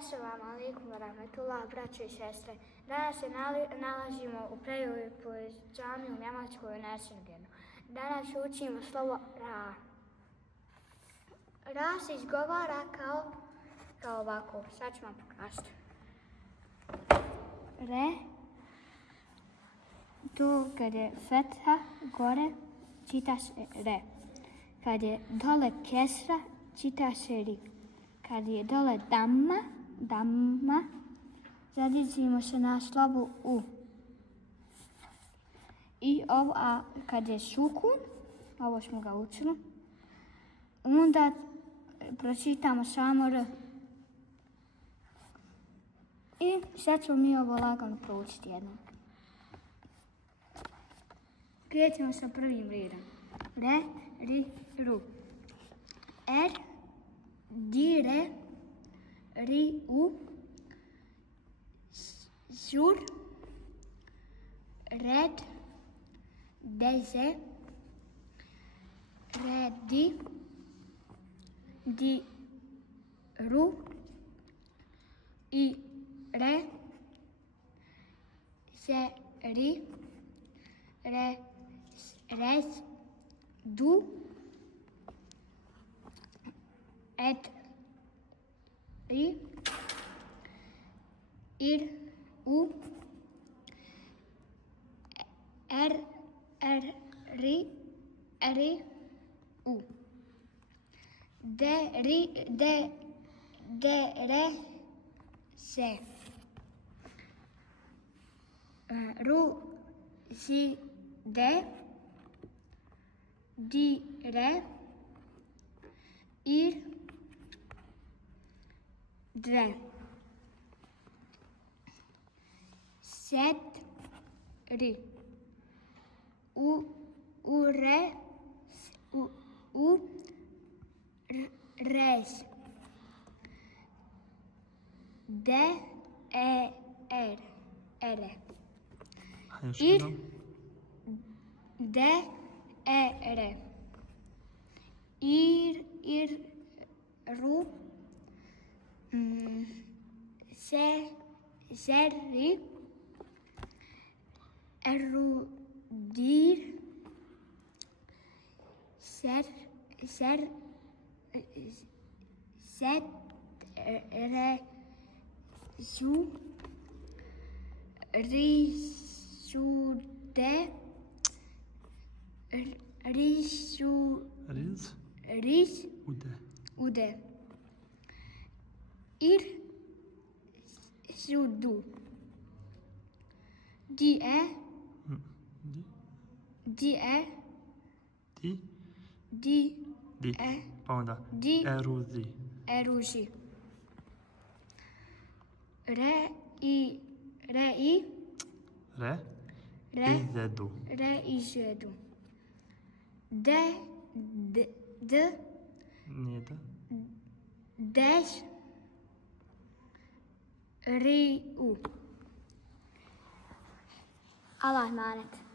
Assalamu alaikum wa rahmatullah, braćo i sestre. Danas se nalazimo u prelijepoj džami u Njemačkoj u Nesingenu. Danas učimo slovo ra. Ra se izgovara kao ovako. Sad ću vam pokazati. Re. Tu kad je fetha gore, čita se re. Kad je dole kesra, čita se ri. Kad je dole damma, zadizimo se na slovu u. I ovo, a kad je sukun, ovo smo ga učili, onda pročitamo samo r. I sad ćemo mi ovo lagano proučiti jednom. Krećemo sa prvim redom. Re, ri, ru. Er, di, re, ri, u. Sur, red, deze, redi, di, ru, i, re, se, ri, re, res, du, et, ri, ir, u, ri, u. De, re, se. Ru, si, de, di, re, ir, dve. Set, ri. Re, res. De, ere. Ir, de, ere. Ir, ru, serri, erudir, set, resu, risude, ris, ude. Ir, sudu. Die, pa onda eruzi. Izedu. De, nije da, des, riu. Allah manet.